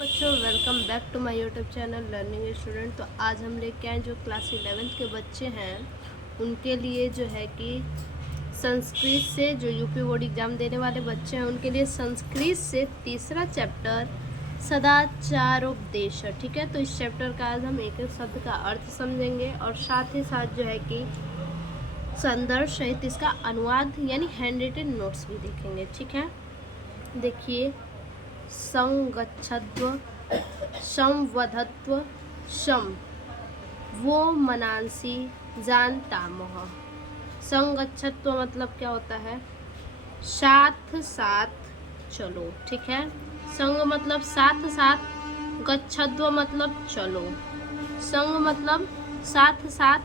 बच्चों welcome back to my YouTube channel learning student. तो आज हम लेके आए जो क्लास 11th के बच्चे हैं उनके लिए जो है कि संस्कृत से जो यूपी बोर्ड एग्ज़ाम देने वाले बच्चे हैं उनके लिए संस्कृत से तीसरा चैप्टर सदाचारोपदेश है। ठीक है, तो इस चैप्टर का आज हम एक एक शब्द का अर्थ समझेंगे और साथ ही साथ जो है कि संदर्भ सहित इसका अनुवाद यानी हैंड रिटन नोट्स भी देखेंगे। ठीक है, देखिए संगच्छध्व संवधत्व शम वो मनांसी जानतामह। संगच्छत्व मतलब क्या होता है? साथ साथ चलो। ठीक है, संग मतलब साथ साथ, गच्छध्व मतलब चलो, संग मतलब साथ साथ,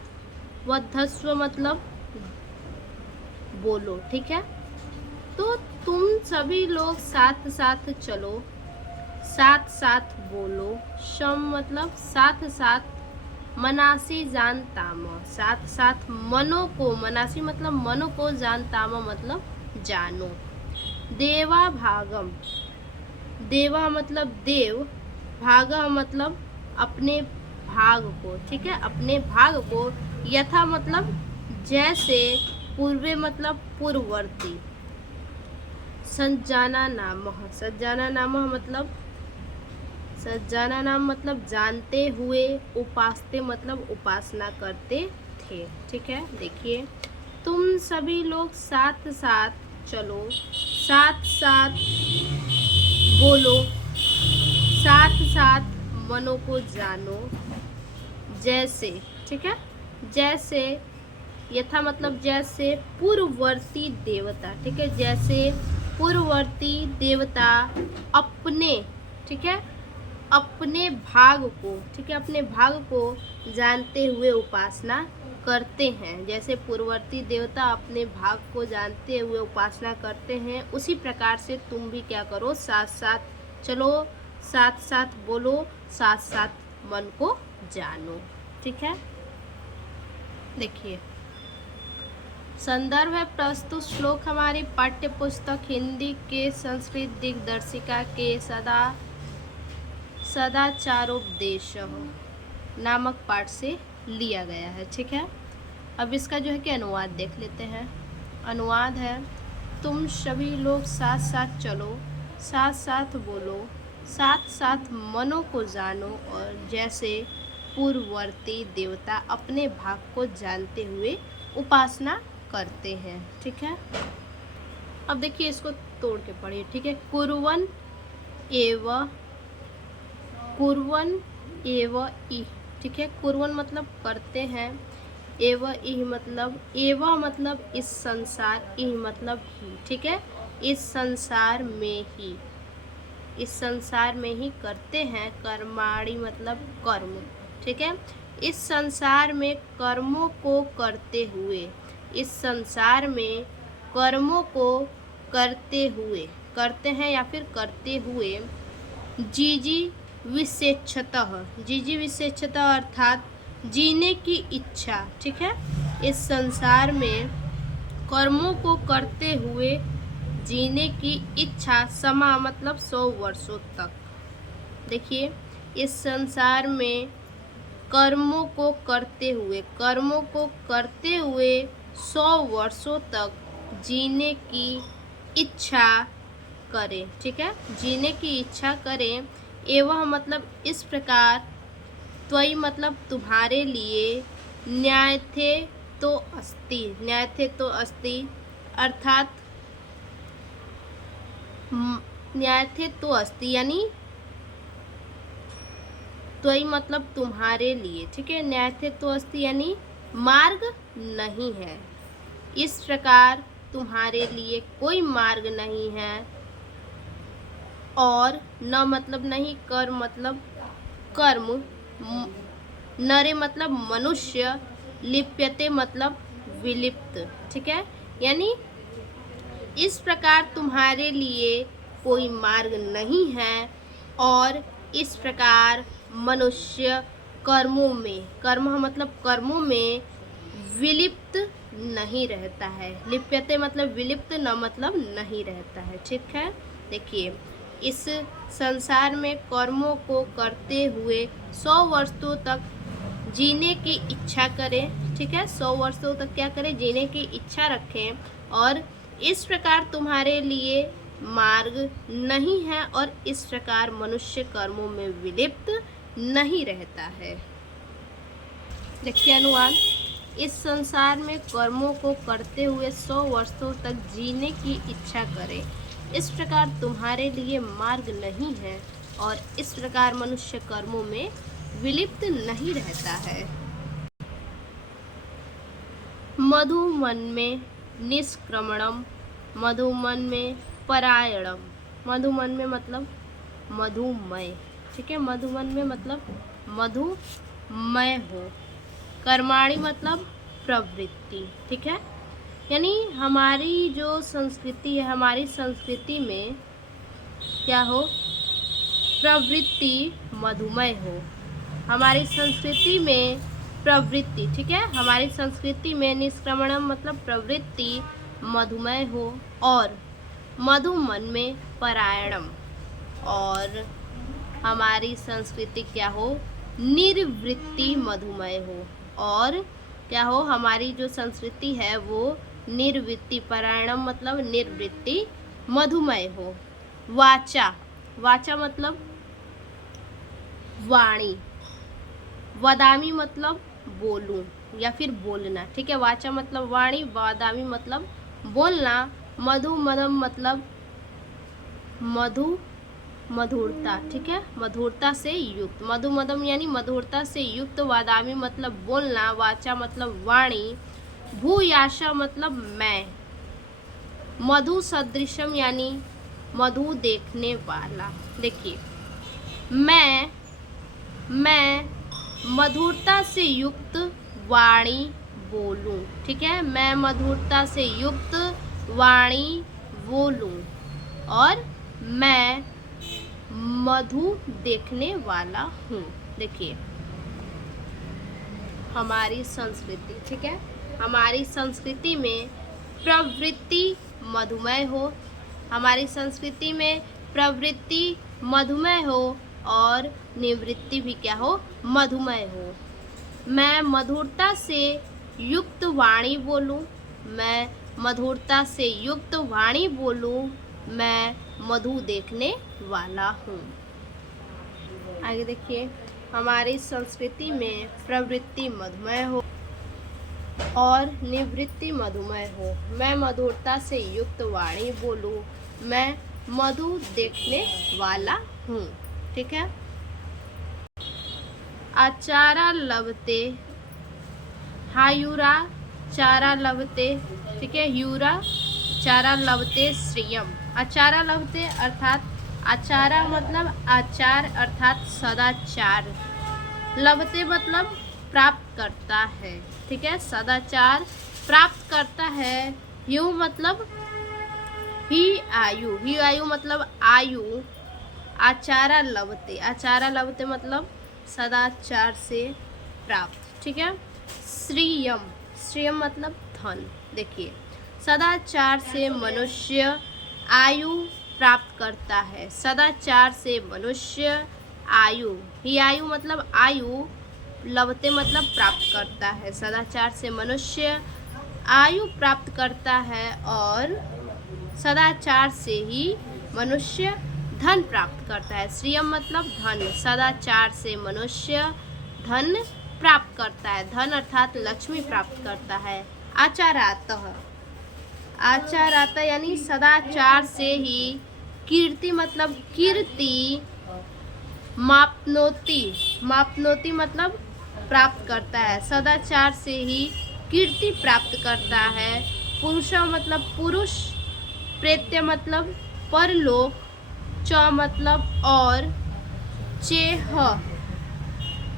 वधस्व मतलब बोलो। ठीक है, तो तुम सभी लोग साथ साथ चलो, साथ साथ बोलो, शम मतलब साथ साथ, मनासी जान तामा साथ साथ मनो को, मनासी मतलब मनो को, जान तामा मतलब जानो। देवा भागम, देवा मतलब देव, भागा मतलब अपने भाग को। ठीक है, अपने भाग को, यथा मतलब जैसे, पूर्वे मतलब पूर्ववर्ती, सज्जाना नामः, सज्जाना नामः मतलब, सज्जाना नाम मतलब जानते हुए, उपासते मतलब उपासना करते थे। ठीक है, देखिए तुम सभी लोग साथ साथ चलो, साथ साथ बोलो, साथ साथ मनो को जानो, जैसे। ठीक है, जैसे, यथा मतलब जैसे, पूर्ववर्ती देवता। ठीक है, जैसे पूर्ववर्ती देवता अपने, ठीक है, अपने भाग को, ठीक है, अपने भाग को जानते हुए उपासना करते हैं। जैसे पूर्ववर्ती देवता अपने भाग को जानते हुए उपासना करते हैं, उसी प्रकार से तुम भी क्या करो, साथ साथ चलो, साथ साथ बोलो, साथ साथ मन को जानो। ठीक है, देखिए संदर्भ है प्रस्तुत श्लोक हमारी पाठ्य पुस्तक हिंदी के संस्कृत दिग्दर्शिका के सदाचारोपदेश नामक पाठ से लिया गया है। ठीक है, अब इसका जो है कि अनुवाद देख लेते हैं। अनुवाद है, तुम सभी लोग साथ साथ चलो, साथ साथ बोलो, साथ साथ मनो को जानो, और जैसे पूर्ववर्ती देवता अपने भाग को जानते हुए उपासना करते हैं। ठीक है, अब देखिए इसको तोड़ के पढ़िए। ठीक है, कुर्वन एव, कुर्वन एव इ। ठीक है, कुर्वन मतलब करते हैं, एव इ मतलब, एव मतलब इस संसार, इ मतलब ही। ठीक है, इस संसार में ही, इस संसार में ही करते हैं, कर्माणि मतलब कर्म। ठीक है, इस संसार में कर्मों को करते हुए, इस संसार में कर्मों को करते हुए, करते हैं या फिर करते हुए, जीजी विशेषतः, जीजी विशेषतः अर्थात जीने की इच्छा। ठीक है, इस संसार में कर्मों को करते हुए जीने की इच्छा, समा मतलब 100 वर्षों तक। देखिए, इस संसार में कर्मों को करते हुए, कर्मों को करते हुए 100 वर्षों तक जीने की इच्छा करें। ठीक है, जीने की इच्छा करें, एवं मतलब इस प्रकार, त्वयि मतलब तुम्हारे लिए, न्याय थे तो अस्ति, न्याय थे तो अस्ति अर्थात न्याय थे तो अस्ति यानी त्वयि मतलब तुम्हारे लिए। ठीक है, न्याय थे तो अस्ति यानी मार्ग नहीं है, इस प्रकार तुम्हारे लिए कोई मार्ग नहीं है। और न मतलब नहीं, कर्म मतलब कर्म, नरे मतलब मनुष्य, लिप्यते मतलब विलिप्त। ठीक है, यानी इस प्रकार तुम्हारे लिए कोई मार्ग नहीं है, और इस प्रकार मनुष्य कर्मों में, कर्म मतलब कर्मों में विलिप्त नहीं रहता है। लिप्यते मतलब विलिप्त, न मतलब नहीं रहता है। ठीक है, देखिए इस संसार में कर्मों को करते हुए 100 वर्षों तक जीने की इच्छा करें। ठीक है, 100 वर्षों तक क्या करें, जीने की इच्छा रखें। और इस प्रकार तुम्हारे लिए मार्ग नहीं है और इस प्रकार मनुष्य कर्मों में विलिप्त नहीं रहता है। देखिए अनुवाद, इस संसार में कर्मों को करते हुए 100 वर्षों तक जीने की इच्छा करें। इस प्रकार तुम्हारे लिए मार्ग नहीं है और इस प्रकार मनुष्य कर्मों में विलिप्त नहीं रहता है। मधुमन में निष्क्रमणम, मधुमन में परायणम। मधुमन में मतलब मधुमय। ठीक है, मधुमन में मतलब मधुमय हो। कर्माणि मतलब प्रवृत्ति। ठीक है, यानी हमारी जो संस्कृति है, हमारी संस्कृति में क्या हो, प्रवृत्ति मधुमय हो। हमारी संस्कृति में प्रवृत्ति, ठीक है, हमारी संस्कृति में निष्क्रमणम मतलब प्रवृत्ति मधुमय हो और मधुमन में परायणम, और हमारी संस्कृति क्या हो, निर्वृत्ति मधुमय हो। और क्या हो, हमारी जो संस्कृति है वो निर्वृत्ति, परायणम मतलब निर्वृत्ति मधुमय हो। वाचा, वाचा मतलब वाणी, वदामी मतलब बोलूं या फिर बोलना। ठीक है, वाचा मतलब वाणी, वदामी मतलब बोलना। मधुमदम मतलब मधु, मधुरता। ठीक है, मधुरता से युक्त, मधुमदम यानी मधुरता से युक्त। वदामी मतलब बोलना, वाचा मतलब वाणी, भूयाशा मतलब मैं, मधु सदृशम यानी मधु देखने वाला। देखिए, मैं मधुरता से युक्त वाणी बोलूं। ठीक है, मैं मधुरता से युक्त वाणी बोलूं और मैं मधु देखने वाला हूँ। देखिए, हमारी संस्कृति, ठीक है, हमारी संस्कृति में प्रवृत्ति मधुमय हो, हमारी संस्कृति में प्रवृत्ति मधुमय हो और निवृत्ति भी क्या हो, मधुमय हो। मैं मधुरता से युक्त वाणी बोलूं, मैं मधुरता से युक्त वाणी बोलूं, मैं मधु देखने वाला हूँ। आगे देखिए, हमारी संस्कृति में प्रवृत्ति मधुमय हो और निवृत्ति मधुमय हो। मैं मधुरता से युक्त वाणी बोलूं, मैं मधु देखने वाला हूँ। ठीक है, आचारा लभते, हायुरा चारा लभते। ठीक है, यूरा चारा लभते श्रियम। आचारा लभते अर्थात आचारा मतलब आचार अर्थात सदाचार, लभते मतलब प्राप्त करता है। ठीक है, सदाचार प्राप्त करता है। यू मतलब ही आयु, ही आयु मतलब आयु। आचारा लभते, आचारा लभते मतलब सदाचार से प्राप्त। ठीक है, श्रियम, श्रियम मतलब धन। देखिए, सदाचार से मनुष्य आयु प्राप्त करता है, सदाचार से मनुष्य आयु, ही आयु मतलब आयु, लभते मतलब प्राप्त करता है। सदाचार से मनुष्य आयु प्राप्त करता है और सदाचार से ही मनुष्य धन प्राप्त करता है। श्रियम मतलब धन, सदाचार से मनुष्य धन प्राप्त करता है, धन अर्थात लक्ष्मी प्राप्त करता है। आचारातः, आचारातः यानी सदाचार से ही कीर्ति मतलब कीर्ति, मापनोति, मापनोति मतलब प्राप्त करता है, सदाचार से ही कीर्ति प्राप्त करता है। पुरुष मतलब पुरुष, प्रेत्य मतलब परलोक, च मतलब और, चेह,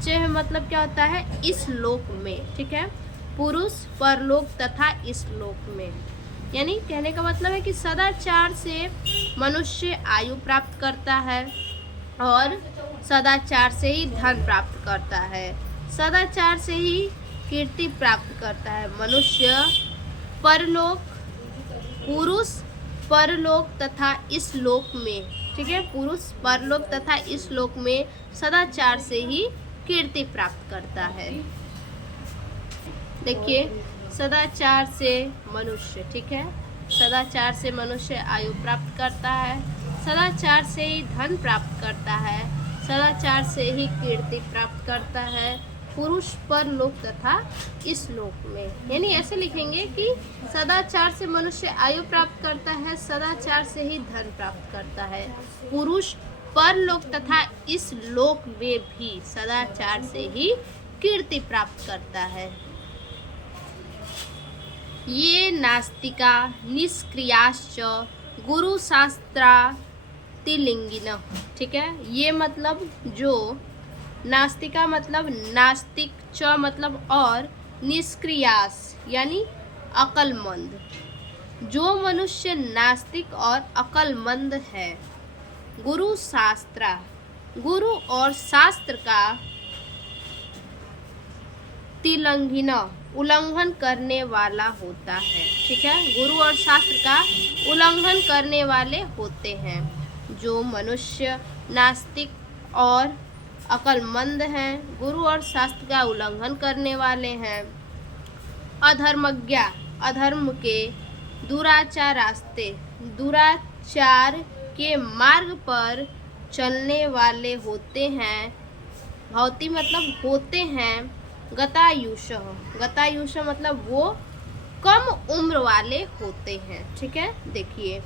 चेह मतलब क्या होता है, इस लोक में। ठीक है, पुरुष परलोक तथा इस लोक में, यानी कहने का मतलब है कि सदाचार से मनुष्य आयु प्राप्त करता है और सदाचार से ही धन प्राप्त करता है, सदाचार से ही कीर्ति प्राप्त करता है। मनुष्य परलोक, पुरुष परलोक तथा इस लोक में ठीक है। पुरुष परलोक तथा इस लोक में सदाचार से ही कीर्ति प्राप्त करता है। देखिए, सदाचार से मनुष्य, ठीक है, सदाचार से मनुष्य आयु प्राप्त करता है, सदाचार से ही धन प्राप्त करता है, सदाचार से ही कीर्ति प्राप्त करता है, पुरुष परलोक तथा इस लोक में। यानी ऐसे लिखेंगे कि सदाचार से मनुष्य आयु प्राप्त करता है, सदाचार से ही धन प्राप्त करता है, पुरुष परलोक तथा इस लोक में भी सदाचार से ही कीर्ति प्राप्त करता है। ये नास्तिका निष्क्रियाश्च गुरु शास्त्रातिलिंगिन, ठीक है। ये मतलब जो, नास्तिका मतलब नास्तिक, च मतलब और, निष्क्रियास यानी अकलमंद। जो मनुष्य नास्तिक और अकलमंद है, गुरु शास्त्रा, गुरु और शास्त्र का, तिलंघिन उल्लंघन करने वाला होता है, ठीक है। गुरु और शास्त्र का उल्लंघन करने वाले होते हैं। जो मनुष्य नास्तिक और अकलमंद हैं, गुरु और शास्त्र का उल्लंघन करने वाले हैं, अधर्मज्ञा, अधर्म के, दुराचार रास्ते, दुराचार के मार्ग पर चलने वाले होते हैं, भवती मतलब होते हैं, गतायुष, गतायुष मतलब वो कम उम्र वाले होते हैं, ठीक है। देखिए,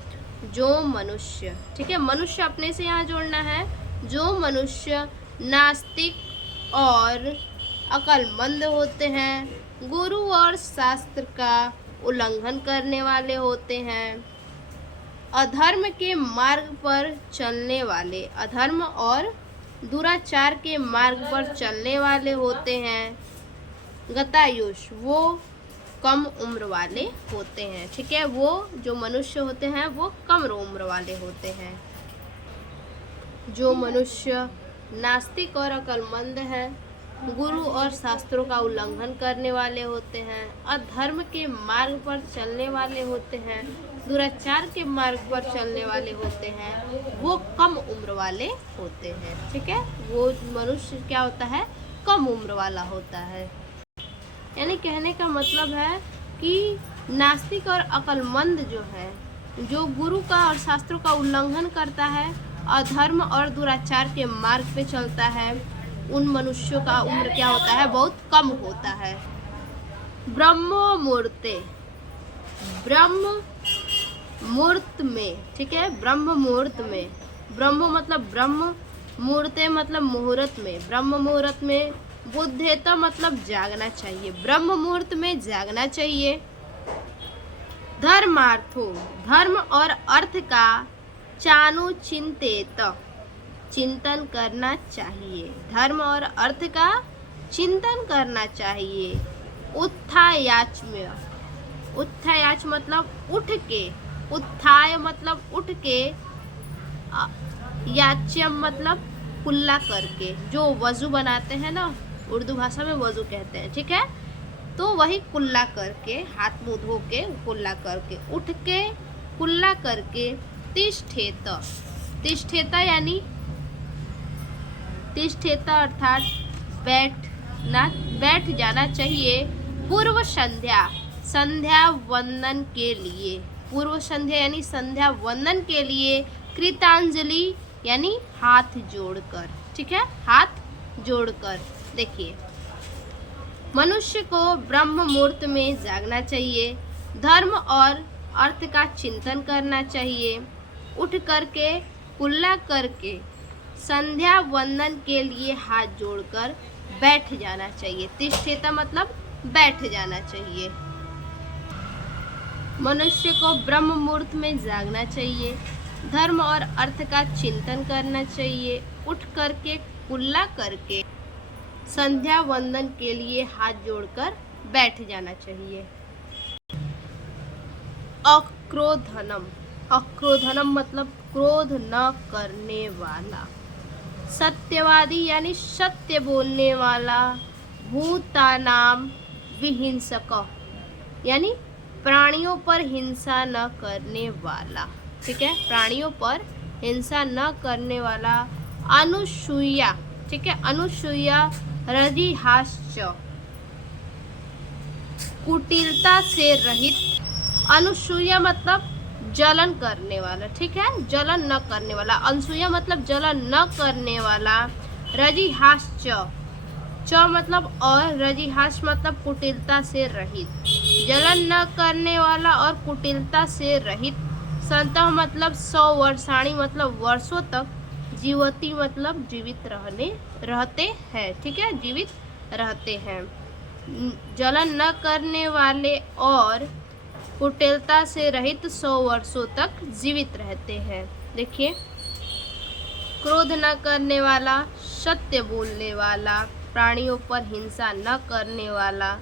जो मनुष्य, ठीक है, मनुष्य अपने से यहाँ जोड़ना है, जो मनुष्य नास्तिक और अकलमंद होते हैं, गुरु और शास्त्र का उल्लंघन करने वाले होते हैं, अधर्म के मार्ग पर चलने वाले, अधर्म और दुराचार के मार्ग पर चलने वाले होते हैं, गतायुष वो कम उम्र वाले होते हैं, ठीक है। वो जो मनुष्य होते हैं वो कम उम्र वाले होते हैं। जो मनुष्य नास्तिक और अकलमंद है, गुरु और शास्त्रों का उल्लंघन करने वाले होते हैं, अधर्म के मार्ग पर चलने वाले होते हैं, दुराचार के मार्ग पर चलने वाले होते हैं, वो कम उम्र वाले होते हैं, ठीक है। वो मनुष्य क्या होता है, कम उम्र वाला होता है। यानी कहने का मतलब है कि नास्तिक और अकलमंद जो है, जो गुरु का और शास्त्रों का उल्लंघन करता है, अधर्म और दुराचार के मार्ग पे चलता है, उन मनुष्यों का उम्र क्या होता है, बहुत कम होता है। ब्रह्म मूर्ते, ब्रह्म मुहूर्त में, ठीक है, ब्रह्म मुहूर्त में, ब्रह्म मतलब ब्रह्म, मुहूर्ते मतलब मुहूर्त में, ब्रह्म मुहूर्त में, बुद्धेता मतलब जागना चाहिए, ब्रह्म मुहूर्त में जागना चाहिए। धर्मार्थो, धर्म और अर्थ का चानु चिंतेत, चिंतन करना चाहिए, धर्म और अर्थ का चिंतन करना चाहिए। उत्थायाचम्य, उत्थायाच मतलब उठ के, उत्थाय मतलब उठ के, याच्यम मतलब कुल्ला करके, जो वजू बनाते हैं ना, उर्दू भाषा में वजू कहते हैं, ठीक है। तो वही कुल्ला करके, हाथ मुंह धो के कुल्ला करके, उठ के कुल्ला करके, तिष्ठेत, तिष्ठेता यानी तिष्ठेता अर्थात बैठना, बैठ जाना चाहिए। पूर्व संध्या, संध्या वंदन के लिए, पूर्व संध्या यानी संध्या वंदन के लिए, कृतांजलि यानी हाथ जोड़कर, ठीक है, हाथ जोड़कर। देखिए, मनुष्य को ब्रह्म मुहूर्त में जागना चाहिए, धर्म और अर्थ का चिंतन करना चाहिए, उठ करके कुल्ला करके, संध्या वंदन के लिए हाथ जोड़कर बैठ जाना चाहिए। तिष्ठेता मतलब बैठ जाना चाहिए। मनुष्य को ब्रह्म मुहूर्त में जागना चाहिए, धर्म और अर्थ का चिंतन करना चाहिए, उठ करके कुल्ला करके संध्या वंदन के लिए हाथ जोड़कर बैठ जाना चाहिए। अक्रोधनम, अक्रोधनम मतलब क्रोध न करने वाला, सत्यवादी यानी सत्य बोलने वाला, भूतानाम विहिंसक यानी प्राणियों पर हिंसा न करने वाला, ठीक है, प्राणियों पर हिंसा न करने वाला, अनुसूया, ठीक है, अनुसूया, रजिहास्य, कुटिलता से रहित, अनुसूया मतलब जलन करने वाला, ठीक है, जलन न करने वाला, अनुसूया मतलब जलन न करने वाला, रजिहास्य, च मतलब और, रजिहास्य मतलब कुटिलता से रहित, जलन न करने वाला और कुटिलता से रहित, संतः मतलब 100 वर्षाणी मतलब वर्षों तक, जीवती मतलब जीवित रहते हैं, ठीक है, जीवित रहते हैं, जलन न करने वाले और कुटिलता से रहित 100 वर्षों तक जीवित रहते हैं। देखिए, क्रोध न करने वाला, सत्य बोलने वाला, प्राणियों पर हिंसा न करने वाला,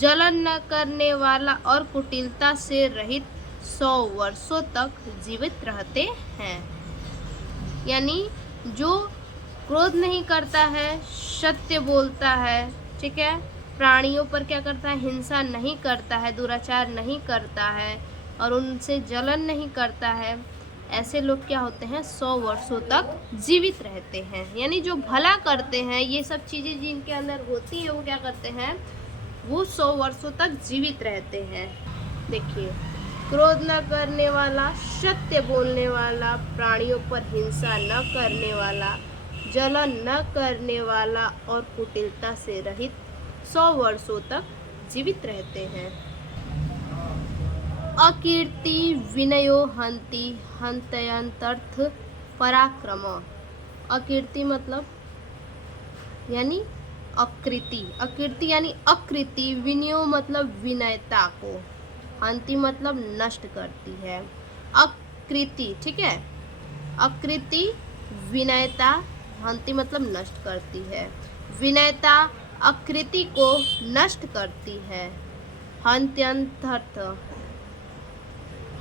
जलन न करने वाला और कुटिलता से रहित 100 वर्षों तक जीवित रहते हैं। यानी जो क्रोध नहीं करता है, सत्य बोलता है, ठीक है, प्राणियों पर क्या करता है, हिंसा नहीं करता है, दुराचार नहीं करता है और उनसे जलन नहीं करता है, ऐसे लोग क्या होते हैं, 100 वर्षों तक जीवित रहते हैं। यानी जो भला करते हैं, ये सब चीज़ें जिनके अंदर होती हैं, वो क्या करते हैं, वो 100 वर्षों तक जीवित रहते हैं। देखिए, क्रोध न करने वाला, सत्य बोलने वाला, प्राणियों पर हिंसा न करने वाला, जलन न करने वाला और कुटिलता से रहित 100 वर्षों तक जीवित रहते हैं। अकीर्ति विनयो हंति हंतयंतर्थ पराक्रम। अकीर्ति मतलब यानी अकृति, अकीर्ति यानी अकृति, विनयो मतलब विनयता को, हंति मतलब नष्ट करती है, अकृति, ठीक है, अकृति, विनयता, हंति मतलब नष्ट करती है, विनयता अकृति को नष्ट करती है, हंत्यंतर्थ,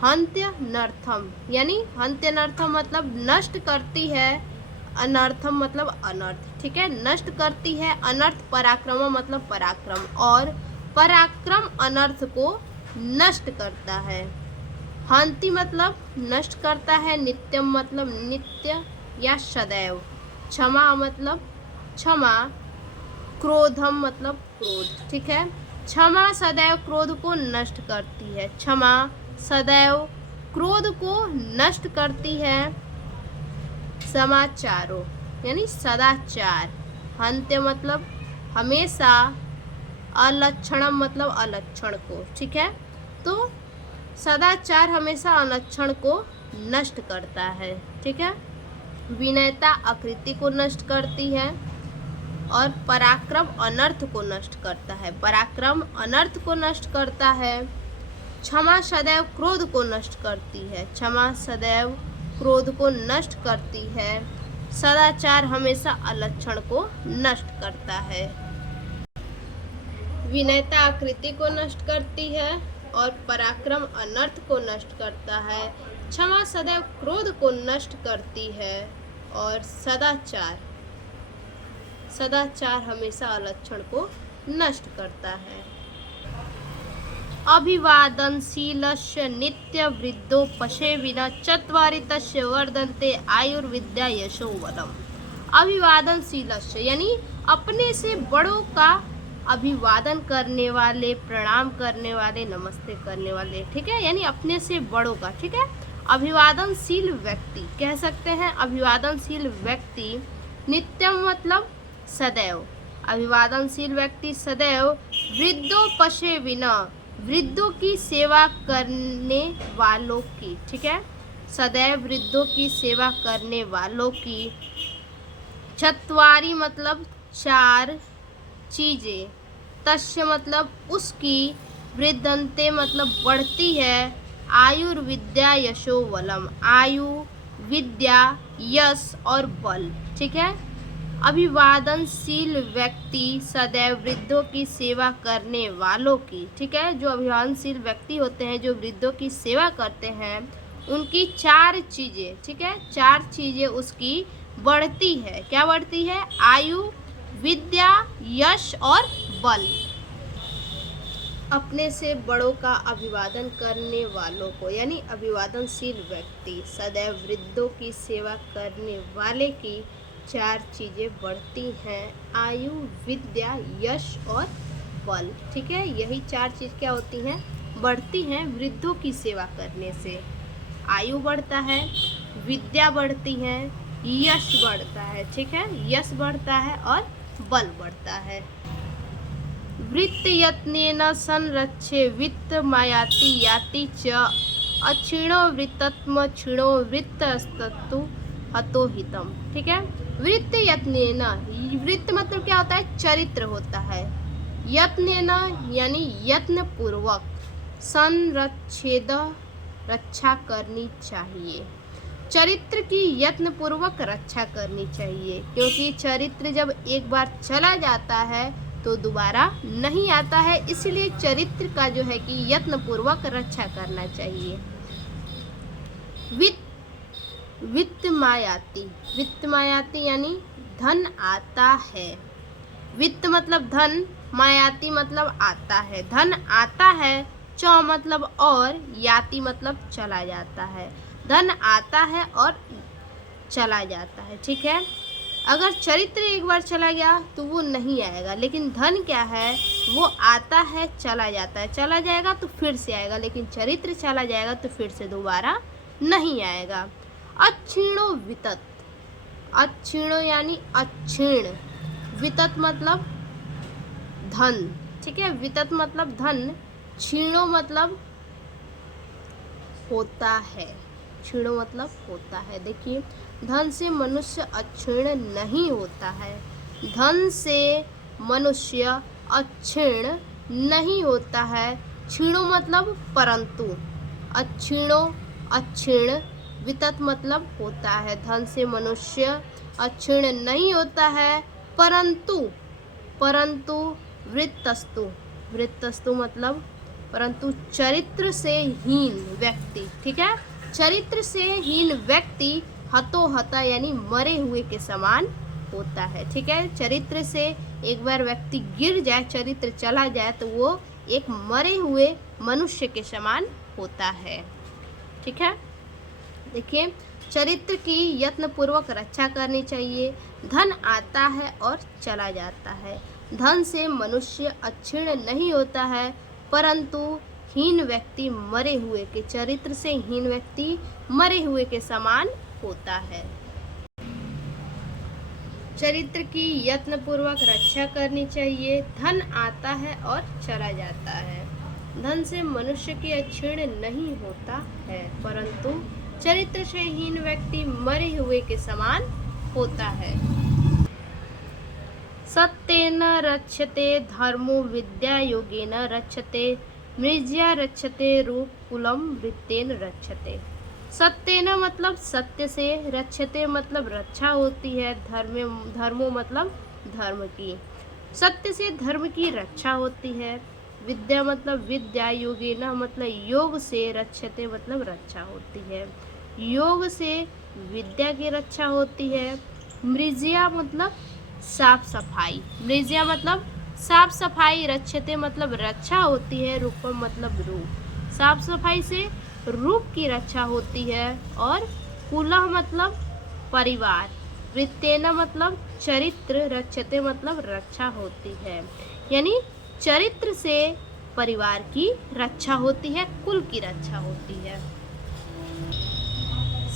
हंत्य नर्थम, यानी हंत्य नर्थम मतलब नष्ट करती है, अनर्थम मतलब अनर्थ, ठीक है, नष्ट करती है, अनर्थ, पराक्रम मतलब पराक्रम, और पराक्रम अनर्थ को नष्ट करता है, हंति मतलब नष्ट करता है, नित्यम मतलब नित्य या सदैव, क्षमा मतलब क्षमा, क्रोधम मतलब क्रोध, ठीक है, क्षमा सदैव क्रोध को नष्ट करती है, क्षमा सदैव क्रोध को नष्ट करती है, समाचारो यानी सदाचार, हंत्य मतलब हमेशा, अलक्षणम मतलब अलक्षण को, ठीक है, तो सदाचार हमेशा अलक्षण को नष्ट करता है, ठीक है, विनयता आकृति को नष्ट करती है और पराक्रम अनर्थ को नष्ट करता है, पराक्रम अनर्थ को नष्ट करता है, क्षमा सदैव क्रोध को नष्ट करती है, क्षमा सदैव क्रोध को नष्ट करती है, सदाचार हमेशा अलक्षण को नष्ट करता है, विनयता आकृति को नष्ट करती है और पराक्रम अनर्थ को नष्ट करता है, क्षमा सदैव क्रोध को नष्ट करती है और सदाचार हमेशा अलक्षण को नष्ट करता है। अभिवादनशीलस्य नित्यवृद्धोपसेविनः चत्वारि तस्य वर्धन्ते आयुर्विद्या यशो बलम्। अभिवादनशीलस्य यानी अपने से बड़ों का अभिवादन करने वाले, प्रणाम करने वाले, नमस्ते करने वाले, ठीक है, यानी अपने से बड़ों का, ठीक है, अभिवादनशील व्यक्ति कह सकते हैं, अभिवादनशील व्यक्ति, नित्यम मतलब सदैव, अभिवादनशील व्यक्ति सदैव, वृद्धोपसेविनः वृद्धों की सेवा करने वालों की, ठीक है, सदैव वृद्धों की सेवा करने वालों की, चत्वारी मतलब 4 चीज़ें, तस्य मतलब उसकी, वृद्धन्ते मतलब बढ़ती है, आयुर्विद्या यशो बलम, आयु, विद्या, यश और बल, ठीक है, अभिवादनशील व्यक्ति सदैव वृद्धों की सेवा करने वालों की, ठीक है, जो अभिवादनशील व्यक्ति होते हैं, जो वृद्धों की सेवा करते हैं, उनकी 4 चीज़ें, ठीक है, 4 चीज़ें उसकी बढ़ती है, क्या बढ़ती है, आयु, विद्या, यश और बल। अपने से बड़ों का अभिवादन करने वालों को यानी अभिवादनशील व्यक्ति, सदैव वृद्धों की सेवा करने वाले की 4 चीज़ें बढ़ती हैं, आयु, विद्या, यश और बल। ठीक है, यही 4 चीज़ क्या होती हैं, बढ़ती हैं वृद्धों की सेवा करने से। आयु बढ़ता है, विद्या बढ़ती है, यश बढ़ता है। ठीक है, यश बढ़ता है और बल बढ़ता है। वृत्त यत्नेन संरक्षे वित्त मायाति याति च अक्षीणो वृत्तत्म क्षीणो वृत्तस्तु हतो हितम। ठीक है, वृत्त यत्नेन, वृत्त मतलब क्या होता है, चरित्र होता है। यत्नेन यानी यत्न पूर्वक, संरक्षेद रक्षा करनी चाहिए, चरित्र की यत्न पूर्वक रक्षा करनी चाहिए, क्योंकि चरित्र जब एक बार चला जाता है तो दोबारा नहीं आता है, इसलिए चरित्र का जो है कि यत्न पूर्वक रक्षा करना चाहिए। वित्त मायाति, वित्त मायाति यानी धन आता है। वित्त मतलब धन, मायाति मतलब आता है। धन आता है, चौ मतलब और, याति मतलब चला जाता है। धन आता है और चला जाता है। ठीक है, अगर चरित्र एक बार चला गया तो वो नहीं आएगा, लेकिन धन क्या है, वो आता है चला जाता है, चला जाएगा तो फिर से आएगा, लेकिन चरित्र चला जाएगा तो फिर से दोबारा नहीं आएगा। अक्षीणो वितत, अक्षीणो यानी अक्षीण, वितत मतलब धन। ठीक है, वितत मतलब धन, क्षीणो मतलब होता है, क्षीणो मतलब होता है। देखिए, धन से मनुष्य अक्षीण नहीं होता है, धन से मनुष्य अक्षीण नहीं होता है। क्षीणो मतलब परंतु, अक्षीणो अक्षीण, वितत मतलब होता है। धन से मनुष्य अक्षीण नहीं होता है, परंतु, परंतु वृत्तस्तु, वृत्तस्तु मतलब परंतु चरित्र से हीन व्यक्ति। ठीक है, चरित्र से हीन व्यक्ति हतो हता यानी मरे हुए के समान होता है। ठीक है, चरित्र से एक बार व्यक्ति गिर जाए, चरित्र चला जाए तो वो एक मरे हुए मनुष्य के समान होता है। ठीक है, देखिए, चरित्र की यत्न पूर्वक रक्षा करनी चाहिए। धन आता है और चला जाता है, धन से मनुष्य अक्षीण नहीं होता है, परंतु हीन व्यक्ति मरे हुए के, चरित्र से हीन व्यक्ति मरे हुए के समान होता है। चरित्र की यत्न पूर्वक रक्षा करनी चाहिए। धन आता है और चला जाता है, धन से मनुष्य की अक्षीण नहीं होता है, परंतु चरित्र से हीन व्यक्ति मरे हुए के समान होता है। सत्येन रक्षते धर्मो विद्या योगेन रक्षते मृज्या रक्षते रूप कुलम वृत्तेन रक्षते। सत्येन मतलब सत्य से, रक्षते मतलब रक्षा होती है, धर्मो मतलब धर्म की, सत्य से धर्म की रक्षा होती है। विद्या मतलब विद्या, योगेन मतलब योग से, रक्षते मतलब रक्षा होती है, योग से विद्या की रक्षा होती है। मृज्या मतलब साफ सफाई, मृज्या मतलब साफ सफाई, रक्षते मतलब रक्षा होती है, रूपम मतलब रूप, साफ सफाई से रूप की रक्षा होती है। और कुलह मतलब परिवार, वृत्तेन मतलब चरित्र, रक्षते मतलब रक्षा होती है, यानी चरित्र से परिवार की रक्षा होती है, कुल की रक्षा होती है।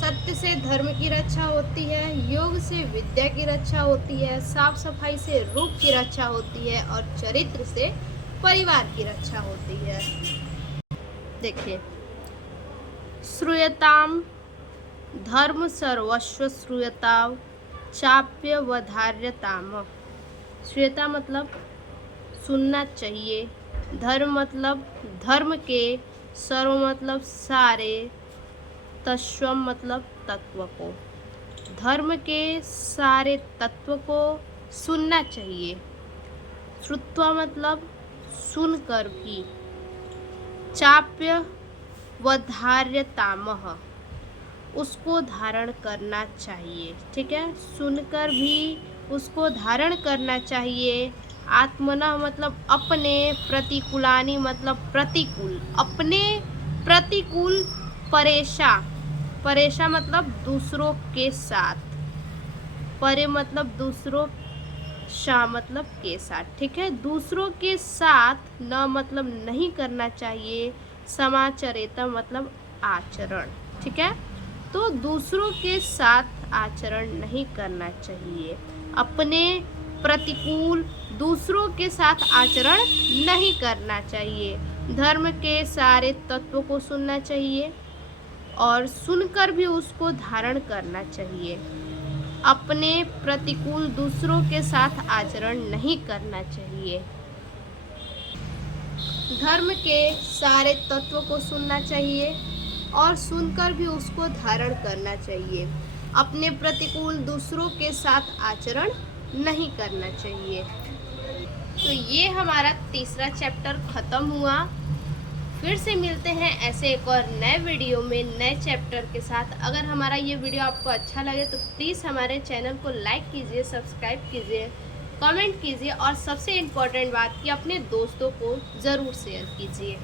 सत्य से धर्म की रक्षा होती है, योग से विद्या की रक्षा होती है, साफ सफाई से रूप की रक्षा होती है, और चरित्र से परिवार की रक्षा होती है। देखिए, श्रूयताम धर्म सर्वस्व श्रूयताम चाप्यवधार्यताम। श्रूयता मतलब सुनना चाहिए, धर्म मतलब धर्म के, सर्व मतलब सारे, तस्वम मतलब तत्व को, धर्म के सारे तत्व को सुनना चाहिए। श्रुत्वा मतलब सुनकर भी, चाप्य वधार्यतामः उसको धारण करना चाहिए। ठीक है, सुनकर भी उसको धारण करना चाहिए। आत्मनः मतलब अपने, प्रतिकूलानि मतलब प्रतिकूल, अपने प्रतिकूल, परेशा, परेशा मतलब दूसरों के साथ, परे मतलब दूसरों, शा मतलब के साथ, ठीक है। दूसरों के साथ न मतलब नहीं करना चाहिए, समाचरेता मतलब आचरण, ठीक है। तो दूसरों के साथ आचरण नहीं करना चाहिए, अपने प्रतिकूल, दूसरों के साथ आचरण नहीं करना चाहिए, धर्म के सारे तत्वों को सुनना चाहिए और सुनकर भी उसको धारण करना चाहिए, अपने प्रतिकूल दूसरों के साथ आचरण नहीं करना चाहिए, धर्म के सारे तत्वों को सुनना चाहिए और सुनकर भी उसको धारण करना चाहिए, अपने प्रतिकूल दूसरों के साथ आचरण नहीं करना चाहिए। तो ये हमारा तीसरा चैप्टर खत्म हुआ। फिर से मिलते हैं ऐसे एक और नए वीडियो में नए चैप्टर के साथ। अगर हमारा ये वीडियो आपको अच्छा लगे तो प्लीज़ हमारे चैनल को लाइक कीजिए, सब्सक्राइब कीजिए, कमेंट कीजिए और सबसे इम्पोर्टेंट बात कि अपने दोस्तों को ज़रूर शेयर कीजिए।